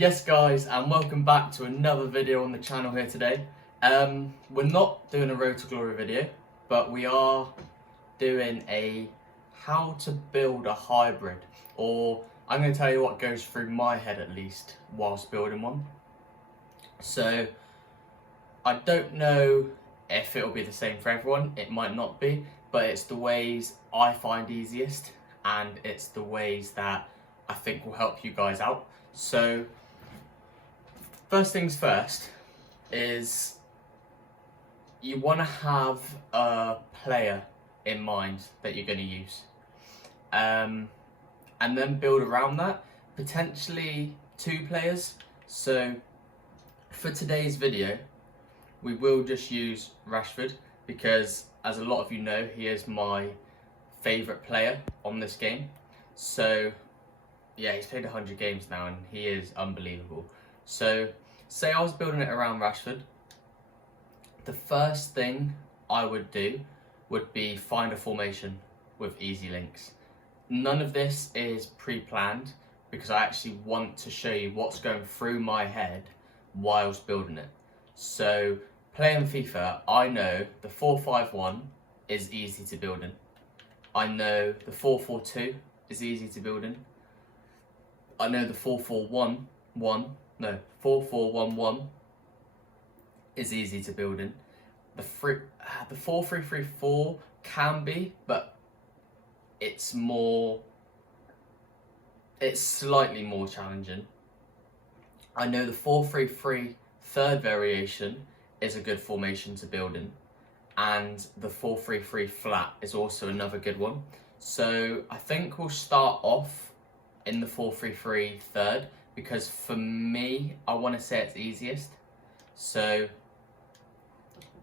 Yes guys, and welcome back to another video on the channel here today. We're not doing a Road to Glory video, but we are doing a how to build a hybrid, or I'm going to tell you what goes through my head at least whilst building one. So I don't know if it'll be the same for everyone, it might not be, but it's the ways I find easiest and it's the ways that I think will help you guys out. So first things first is you want to have a player in mind that you're going to use, and then build around that, potentially 2 players. So for today's video we will just use Rashford because, as a lot of you know, he is my favourite player on this game. So yeah, he's played 100 games now and he is unbelievable. So say I was building it around Rashford, the first thing I would do would be find a formation with easy links. None of this is pre-planned because I actually want to show you what's going through my head whilst building it. So playing FIFA, I know the 4-5-1 is easy to build in. I know the 4-4-2 is easy to build in. I know the 4-4-1-1 is easy to build in. The 4-3-3-4 can be, but it's slightly more challenging. I know the 4-3-3 third variation is a good formation to build in, and the 4-3-3 flat is also another good one. So I think we'll start off in the 4-3-3 third, because for me, I want to say it's easiest. So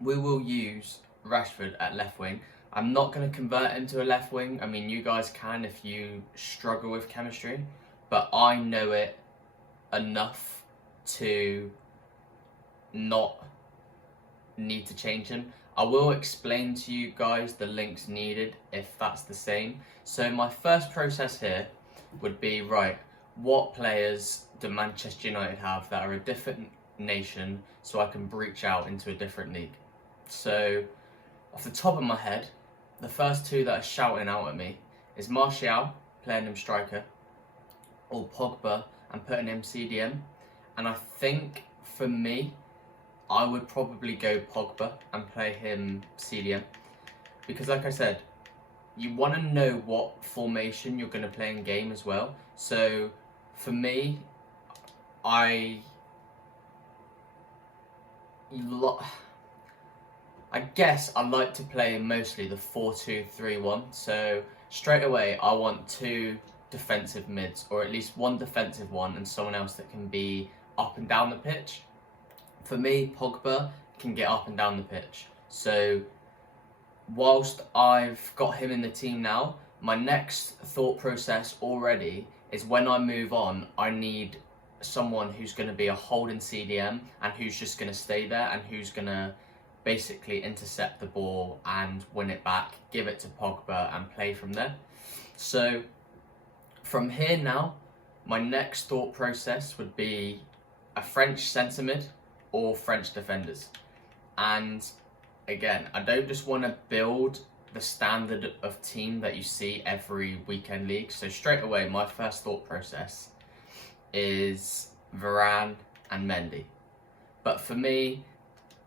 we will use Rashford at left wing. I'm not going to convert him to a left wing. I mean, you guys can if you struggle with chemistry, but I know it enough to not need to change him. I will explain to you guys the links needed if that's the same. So my first process here would be, right, what players do Manchester United have that are a different nation so I can breach out into a different league? So off the top of my head, the first 2 that are shouting out at me is Martial, playing him striker, or Pogba and putting him CDM. And I think for me, I would probably go Pogba and play him CDM, because like I said, you want to know what formation you're going to play in game as well. So for me, I guess I like to play mostly the 4-2-3-1. So straight away I want 2 defensive mids, or at least 1 defensive one and someone else that can be up and down the pitch. For me, Pogba can get up and down the pitch. So whilst I've got him in the team now, my next thought process already is when I move on, I need someone who's going to be a holding CDM and who's just going to stay there and who's going to basically intercept the ball and win it back, give it to Pogba and play from there. So from here now, my next thought process would be a French centre mid or French defenders. And again, I don't just want to build the standard of team that you see every weekend league. So straight away, my first thought process is Varane and Mendy. But for me,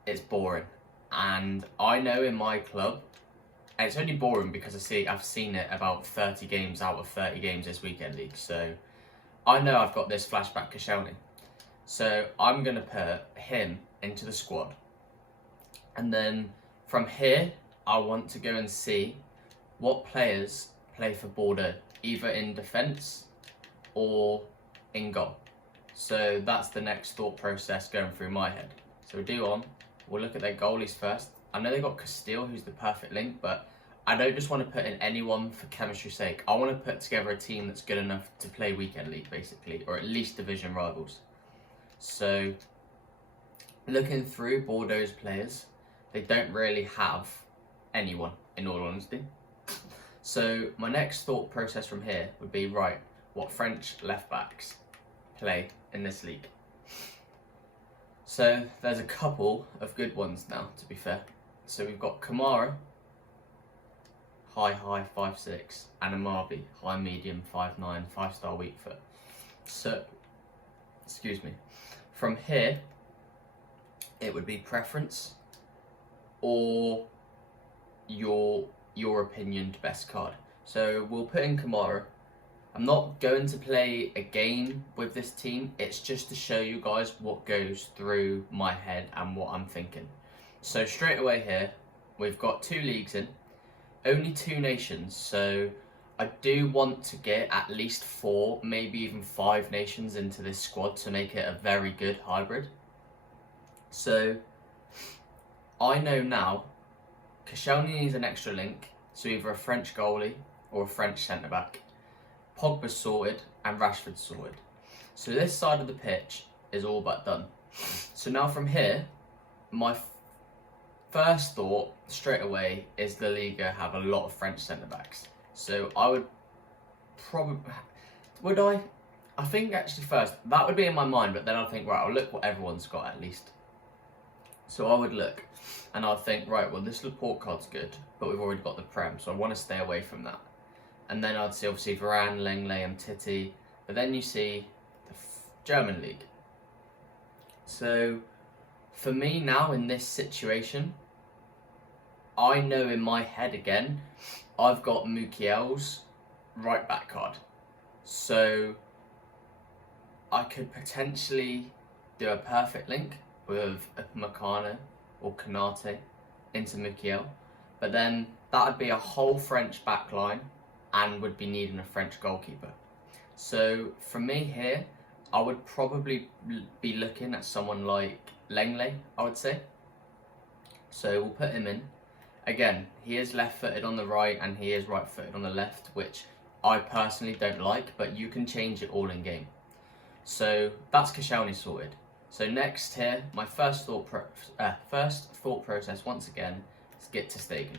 it's boring. And I know in my club, and it's only boring because I've seen it about 30 games out of 30 games this weekend league. So I know I've got this flashback Koscielny. So I'm going to put him into the squad. And then from here, I want to go and see what players play for Bordeaux, either in defence or in goal. So that's the next thought process going through my head. So we'll look at their goalies first. I know they got Castile, who's the perfect link, but I don't just want to put in anyone for chemistry's sake. I want to put together a team that's good enough to play weekend league, basically, or at least division rivals. So looking through Bordeaux's players, they don't really have anyone, in all honesty. So my next thought process from here would be, right, what French left backs play in this league. So there's a couple of good ones now, to be fair. So we've got Kamara, high 5'6", and Amavi, high medium 5'9", 5-star weak foot. So, excuse me. From here, it would be preference or your opinioned best card. So we'll put in Kamara. I'm not going to play a game with this team. It's just to show you guys what goes through my head and what I'm thinking. So straight away here, we've got 2 leagues in, only 2 nations. So I do want to get at least 4, maybe even 5 nations into this squad to make it a very good hybrid. So I know now Koscielny needs an extra link, so either a French goalie or a French centre-back. Pogba's sorted and Rashford's sorted. So this side of the pitch is all but done. So now from here, my first thought straight away is La Liga have a lot of French centre-backs. So I would probably, I think actually first, that would be in my mind, but then I'd think, right, I'll look what everyone's got at least. So I would look, and I'd think, right, well, this Laporte card's good, but we've already got the Prem, so I want to stay away from that. And then I'd see, obviously, Varane, Lenglet, and Titi, but then you see the German league. So, for me now, in this situation, I know in my head, again, I've got Mukiel's right-back card. So, I could potentially do a perfect link with Upamecano or Konate into Mukiel, but then that would be a whole French back line and would be needing a French goalkeeper. So for me here, I would probably be looking at someone like Lenglet, I would say. So we'll put him in. Again, he is left-footed on the right and he is right-footed on the left, which I personally don't like, but you can change it all in game. So that's Koscielny sorted. So next here, my first thought process once again is get to Stegen.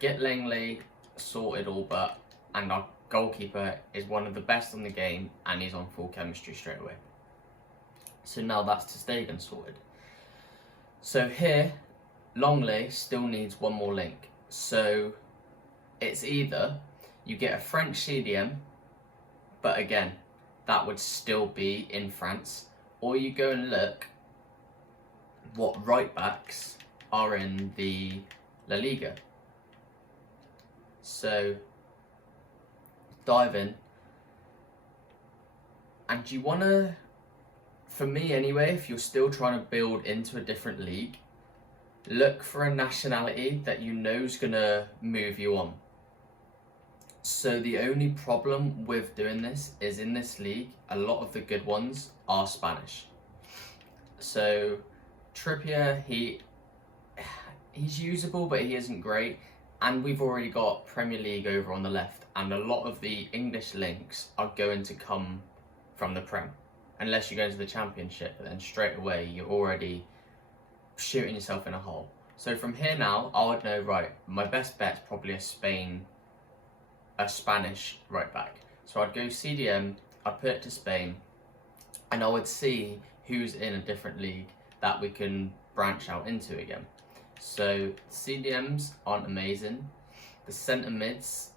Get Lenglet sorted all but, and our goalkeeper is one of the best on the game and he's on full chemistry straight away. So now that's to Stegen sorted. So here, Longley still needs one more link. So it's either you get a French CDM, but again, that would still be in France, or you go and look what right backs are in the La Liga. So dive in, and you want to, for me anyway, if you're still trying to build into a different league, look for a nationality that you know is going to move you on. So the only problem with doing this is in this league, a lot of the good ones are Spanish. So Trippier, he's usable, but he isn't great. And we've already got Premier League over on the left, and a lot of the English links are going to come from the Prem, unless you go into the Championship, but then straight away you're already shooting yourself in a hole. So from here now, I would know, right, my best bet's probably a Spanish right back. So I'd go CDM, I'd put it to Spain, and I would see who's in a different league that we can branch out into again. So CDMs aren't amazing. The centre mids,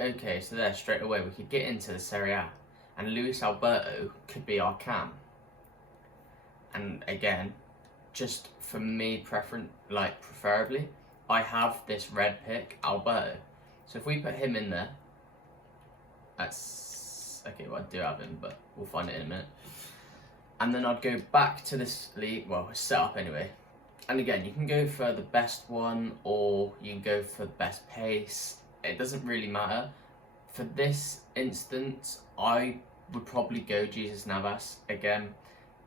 okay, so there straight away we could get into the Serie A, and Luis Alberto could be our cam. And again, just for me, preferably, I have this red pick, Alberto. So if we put him in there, that's okay. Well, I do have him, but we'll find it in a minute. And then I'd go back to this league, well, set up anyway. And again, you can go for the best one, or you can go for the best pace. It doesn't really matter. For this instance, I would probably go Jesus Navas. Again,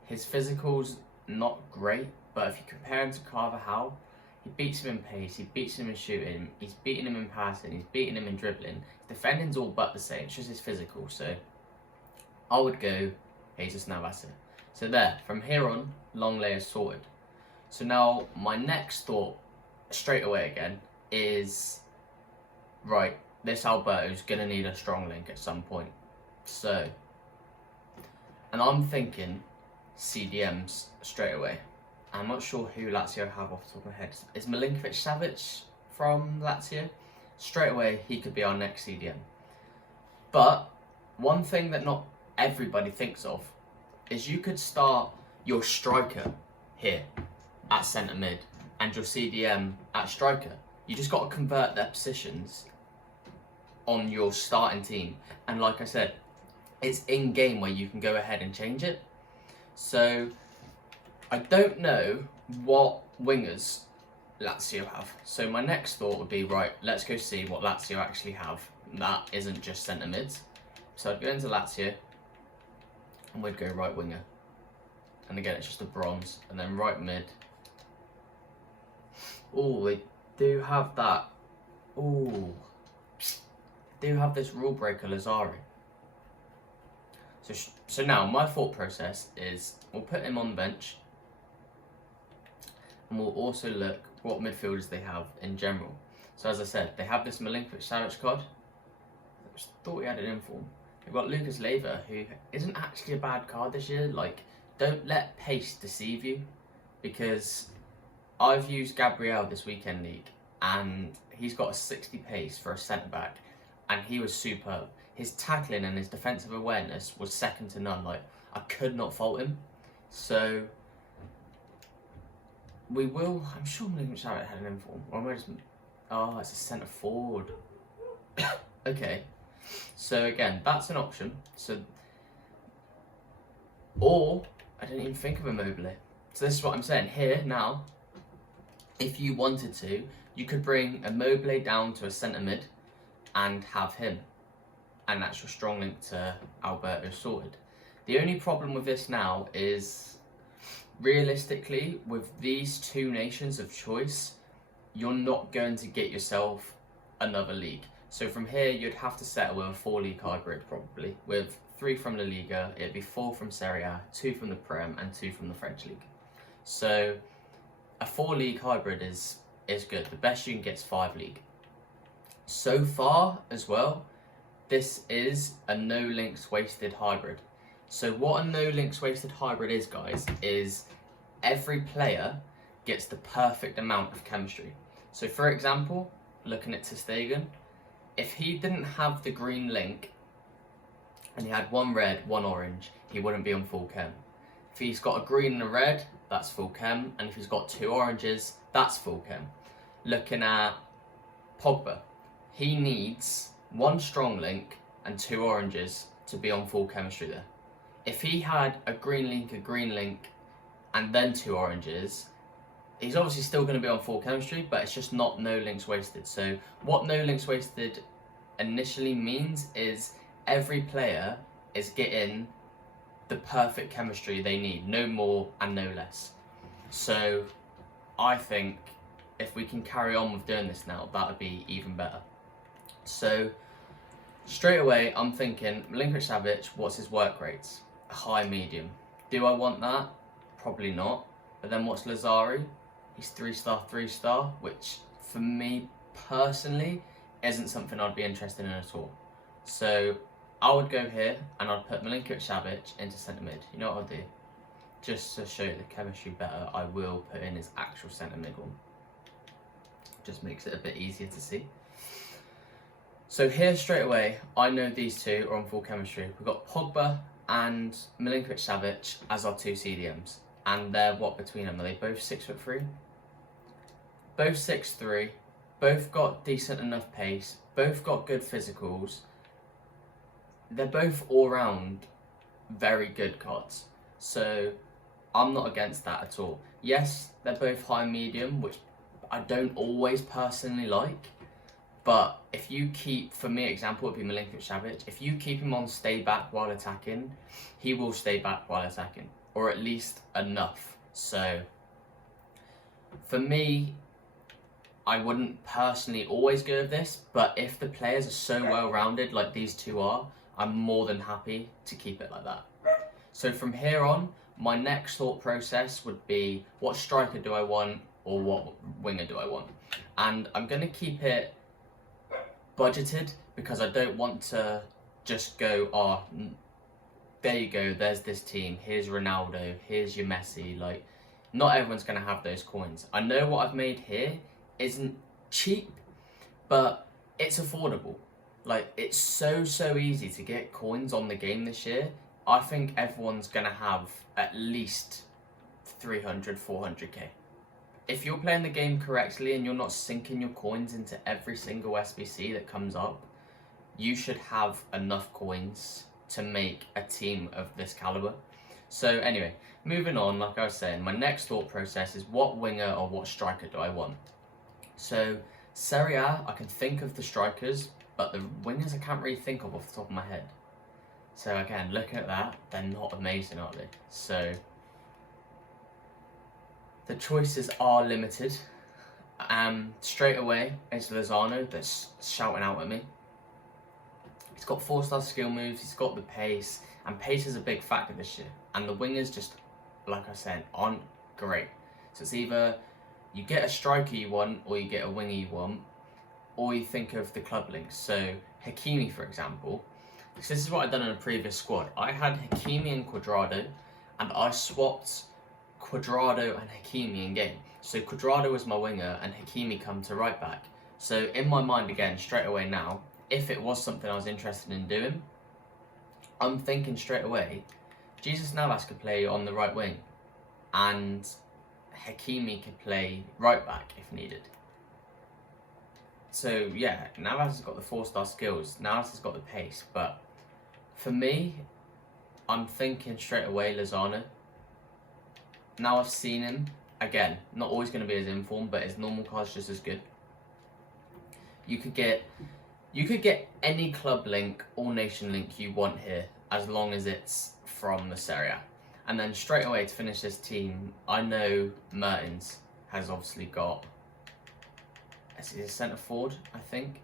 his physical's not great, but if you compare him to Carvajal, he beats him in pace, he beats him in shooting, he's beating him in passing, he's beating him in dribbling. Defending's all but the same, it's just his physical. So I would go Jesus Navas. So there, from here on, Longley is sorted. So now my next thought, straight away again, is, right, this Alberto's going to need a strong link at some point. So And I'm thinking CDMs straight away. I'm not sure who Lazio have off the top of my head. Is Milinkovic-Savic from Lazio? Straight away, he could be our next CDM. But one thing that not everybody thinks of is you could start your striker here at centre mid and your CDM at striker. You just got to convert their positions on your starting team. And like I said, it's in game where you can go ahead and change it. So I don't know what wingers Lazio have. So my next thought would be, right, let's go see what Lazio actually have. That isn't just centre mids. So I'd go into Lazio and we'd go right winger. And again, it's just a bronze. And then right mid. Oh, they do have that. Oh, do have this rule breaker Lazari. So now my thought process is we'll put him on the bench. And we'll also look what midfielders they have in general. So as I said, they have this Milinkovic-Savic card. I just thought we had an inform. They've got Lucas Leiva, who isn't actually a bad card this year. Like, don't let pace deceive you, because I've used Gabriel this weekend league, and he's got a 60 pace for a centre back, and he was superb. His tackling and his defensive awareness was second to none. Like, I could not fault him. So we will. I'm sure Milinkovic-Savic had an inform. Or am I just? Oh, it's a centre forward. Okay. So again, that's an option. So, or I didn't even think of Immobile. So this is what I'm saying here now. If you wanted to, you could bring Immobile down to a centre mid and have him, and that's your strong link to Alberto sorted. The only problem with this now is, realistically, with these two nations of choice, you're not going to get yourself another league. So from here, you'd have to settle with a 4-league hybrid probably, with 3 from La Liga, it'd be 4 from Serie A, 2 from the Prem, and 2 from the French League. So a 4-league hybrid is good. The best you can get is 5-league. So far as well, this is a no links wasted hybrid. So what a no links wasted hybrid is, guys, is every player gets the perfect amount of chemistry. So for example, looking at ter Stegen, if he didn't have the green link and he had 1 red, 1 orange, he wouldn't be on full chem. If he's got a green and a red, that's full chem, and if he's got 2 oranges, that's full chem. Looking at Pogba, he needs 1 strong link and 2 oranges to be on full chemistry there. If he had a green link, and then 2 oranges, he's obviously still going to be on full chemistry, but it's just not no links wasted. So what no links wasted initially means is every player is getting the perfect chemistry they need, no more and no less. So I think if we can carry on with doing this now, that would be even better. So straight away, I'm thinking Milinkovic-Savic, what's his work rates? High, medium. Do I want that? Probably not. But then what's Lazari? He's 3-star, 3-star, which for me personally isn't something I'd be interested in at all. So I would go here and I'd put Milinkovic-Savic into centre mid. You know what I'll do? Just to show the chemistry better, I will put in his actual centre mid one. Just makes it a bit easier to see. So here straight away, I know these two are on full chemistry. We've got Pogba and Milinkovic-Savic as our 2 CDMs. And they're what between them? Are they both 6'3"? Both 6'3", both got decent enough pace, both got good physicals. They're both all round very good cards. So I'm not against that at all. Yes, they're both high medium, which I don't always personally like. But if you keep, for me example would be Milinkovic-Savic, if you keep him on stay back while attacking, he will stay back while attacking. Or at least enough. So for me, I wouldn't personally always go with this, but if the players are so well rounded like these two are, I'm more than happy to keep it like that. So from here on, my next thought process would be, what striker do I want, or what winger do I want? And I'm going to keep it budgeted because I don't want to just go, there you go, there's this team, here's Ronaldo, here's your Messi. Like, not everyone's going to have those coins. I know what I've made here isn't cheap, but it's affordable. Like, it's so easy to get coins on the game this year. I think everyone's going to have at least 300, 400k. If you're playing the game correctly and you're not sinking your coins into every single SBC that comes up, you should have enough coins to make a team of this caliber. So anyway, moving on, like I was saying, my next thought process is what winger or what striker do I want? So Serie A, I can think of the strikers, but the wingers I can't really think of off the top of my head. So again, looking at that, they're not amazing, are they? So the choices are limited. Straight away, it's Lozano that's shouting out at me. He's got 4-star skill moves, he's got the pace, and pace is a big factor this year. And the wingers just, like I said, aren't great. So it's either you get a striker you want, or you get a winger you want, or you think of the club links. So Hakimi, for example, because this is what I've done in a previous squad. I had Hakimi and Cuadrado, and I swapped Cuadrado and Hakimi in game. So Cuadrado was my winger, and Hakimi come to right back. So in my mind, again, straight away now, if it was something I was interested in doing, I'm thinking straight away, Jesus Navas could play on the right wing, and Hakimi could play right back if needed. So yeah, Navas has got the 4-star skills, Navas has got the pace, but for me, I'm thinking straight away Lozano. Now I've seen him, again, not always going to be as informed, but his normal card's just as good. You could get any club link or nation link you want here, as long as it's from the Serie A. And then straight away to finish this team, I know Mertens has obviously got, is he a centre forward, I think?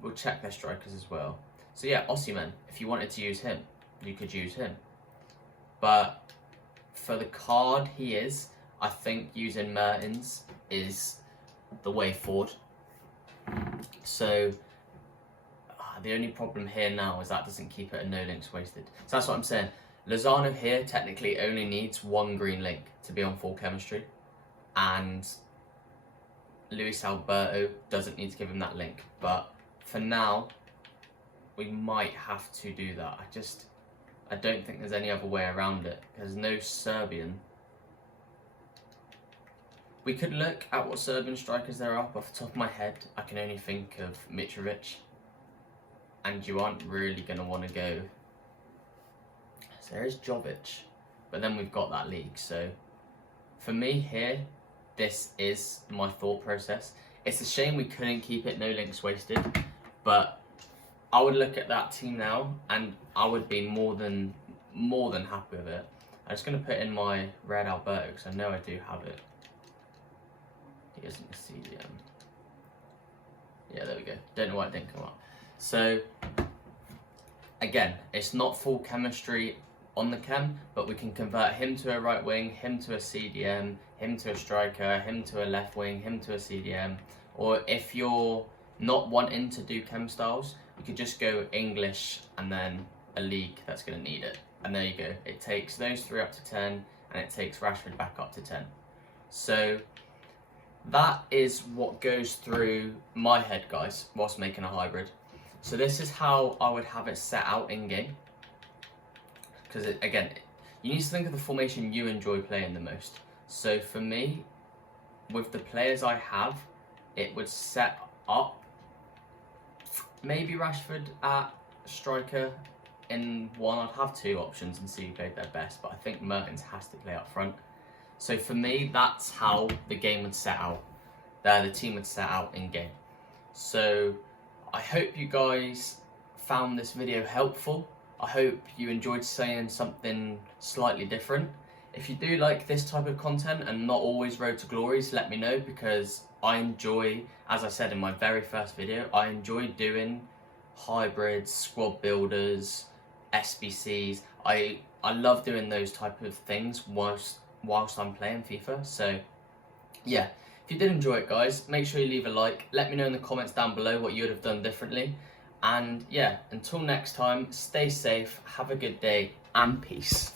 We'll check their strikers as well. So yeah, Osimhen, if you wanted to use him, you could use him. But for the card he is, I think using Mertens is the way forward. So the only problem here now is that doesn't keep it a no links wasted. So that's what I'm saying. Lozano here technically only needs 1 green link to be on full chemistry, and Luis Alberto doesn't need to give him that link. But for now, we might have to do that. I don't think there's any other way around it. There's no Serbian. We could look at what Serbian strikers there are, but off the top of my head, I can only think of Mitrovic. And you aren't really going to want to go. So there is Jovic, but then we've got that league. So for me here, this is my thought process. It's a shame we couldn't keep it no links wasted, but I would look at that team now and I would be more than happy with it. I'm just going to put in my red Alberto because I know I do have it. He isn't a CDM. Yeah, there we go. Don't know why it didn't come up. So again, it's not full chemistry on the chem, but we can convert him to a right wing, him to a CDM, him to a striker, him to a left wing, him to a CDM. Or if you're not wanting to do chem styles, you could just go English and then a league that's going to need it. And there you go. It takes those 3 up to 10, and it takes Rashford back up to 10. So that is what goes through my head, guys, whilst making a hybrid. So this is how I would have it set out in game. Because again, you need to think of the formation you enjoy playing the most. So for me, with the players I have, it would set up maybe Rashford at striker in one. I'd have 2 options and see who played their best, but I think Mertens has to play up front. So for me, that's how the game would set out. There, the team would set out in game. So I hope you guys found this video helpful. I hope you enjoyed saying something slightly different. If you do like this type of content and not always Road to Glories, let me know, because I enjoy, as I said in my very first video, I enjoy doing hybrids, squad builders, SBCs. I love doing those type of things whilst I'm playing FIFA. So yeah, if you did enjoy it, guys, make sure you leave a like. Let me know in the comments down below what you would have done differently. And yeah, until next time, stay safe, have a good day. and peace.